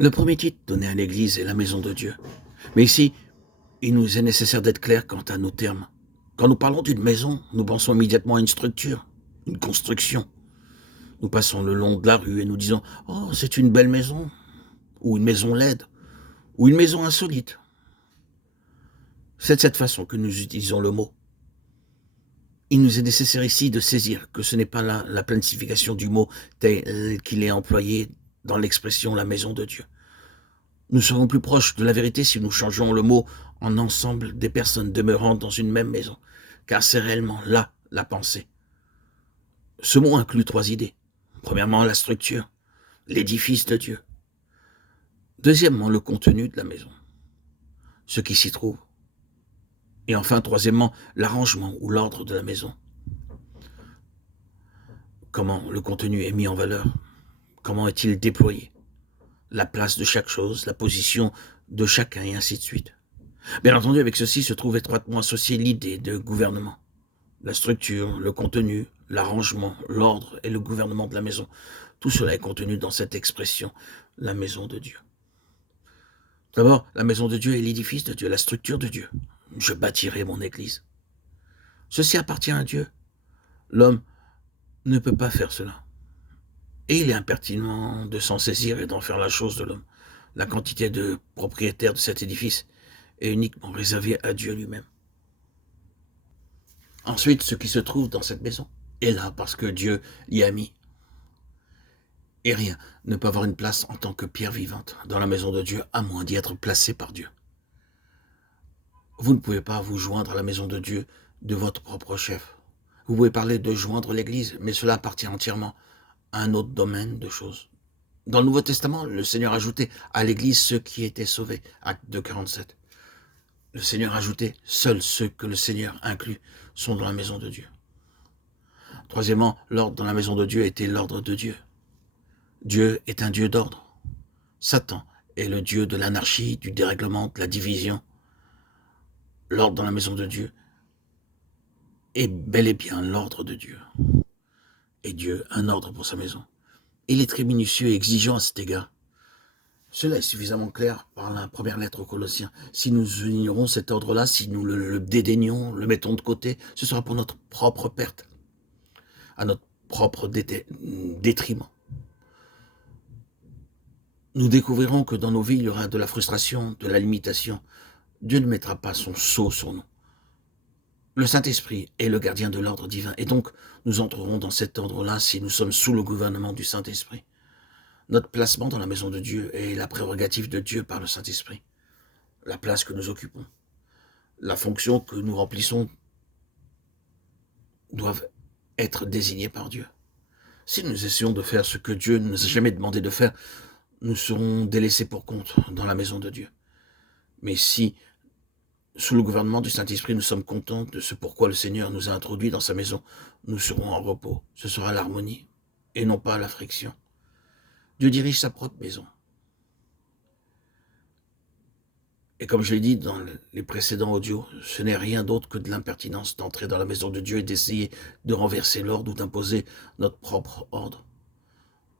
Le premier titre donné à l'Église est la maison de Dieu. Mais ici, il nous est nécessaire d'être clair quant à nos termes. Quand nous parlons d'une maison, nous pensons immédiatement à une structure, une construction. Nous passons le long de la rue et nous disons « Oh, c'est une belle maison » ou « une maison laide » ou « une maison insolite ». C'est de cette façon que nous utilisons le mot. Il nous est nécessaire ici de saisir que ce n'est pas là la planification du mot tel qu'il est employé dans l'expression « la maison de Dieu ». Nous serons plus proches de la vérité si nous changeons le mot en ensemble des personnes demeurant dans une même maison, car c'est réellement là la pensée. Ce mot inclut 3 idées. Premièrement, la structure, l'édifice de Dieu. Deuxièmement, le contenu de la maison, ce qui s'y trouve. Et enfin, troisièmement, l'arrangement ou l'ordre de la maison. Comment le contenu est mis en valeur? Comment est-il déployé? La place de chaque chose, la position de chacun et ainsi de suite. Bien entendu, avec ceci se trouve étroitement associée l'idée de gouvernement. La structure, le contenu, l'arrangement, l'ordre et le gouvernement de la maison. Tout cela est contenu dans cette expression, la maison de Dieu. D'abord, la maison de Dieu est l'édifice de Dieu, la structure de Dieu. Je bâtirai mon église. Ceci appartient à Dieu. L'homme ne peut pas faire cela. Et il est impertinent de s'en saisir et d'en faire la chose de l'homme. La quantité de propriétaires de cet édifice est uniquement réservée à Dieu lui-même. Ensuite, ce qui se trouve dans cette maison est là parce que Dieu l'y a mis. Et rien ne peut avoir une place en tant que pierre vivante dans la maison de Dieu, à moins d'y être placé par Dieu. Vous ne pouvez pas vous joindre à la maison de Dieu de votre propre chef. Vous pouvez parler de joindre l'Église, mais cela appartient entièrement à un autre domaine de choses. Dans le Nouveau Testament, le Seigneur ajoutait à l'Église ceux qui étaient sauvés, Acte 2,47. Le Seigneur ajoutait, seuls ceux que le Seigneur inclut sont dans la maison de Dieu. Troisièmement, l'ordre dans la maison de Dieu était l'ordre de Dieu. Dieu est un Dieu d'ordre. Satan est le Dieu de l'anarchie, du dérèglement, de la division. L'ordre dans la maison de Dieu est bel et bien l'ordre de Dieu. Et Dieu a un ordre pour sa maison. Il est très minutieux et exigeant à cet égard. Cela est suffisamment clair par la première lettre aux Colossiens. Si nous ignorons cet ordre-là, si nous le dédaignons, le mettons de côté, ce sera pour notre propre perte, à notre propre détriment. Nous découvrirons que dans nos vies, il y aura de la frustration, de la limitation. Dieu ne mettra pas son sceau sur nous. Le Saint-Esprit est le gardien de l'ordre divin, et donc nous entrerons dans cet ordre-là si nous sommes sous le gouvernement du Saint-Esprit. Notre placement dans la maison de Dieu est la prérogative de Dieu par le Saint-Esprit. La place que nous occupons, la fonction que nous remplissons doivent être désignées par Dieu. Si nous essayons de faire ce que Dieu ne nous a jamais demandé de faire, nous serons délaissés pour compte dans la maison de Dieu. Mais si, sous le gouvernement du Saint-Esprit, nous sommes contents de ce pourquoi le Seigneur nous a introduits dans sa maison, nous serons en repos. Ce sera l'harmonie et non pas la friction. Dieu dirige sa propre maison. Et comme je l'ai dit dans les précédents audios, ce n'est rien d'autre que de l'impertinence d'entrer dans la maison de Dieu et d'essayer de renverser l'ordre ou d'imposer notre propre ordre.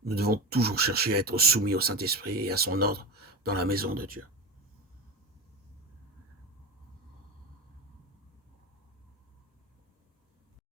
Nous devons toujours chercher à être soumis au Saint-Esprit et à son ordre dans la maison de Dieu.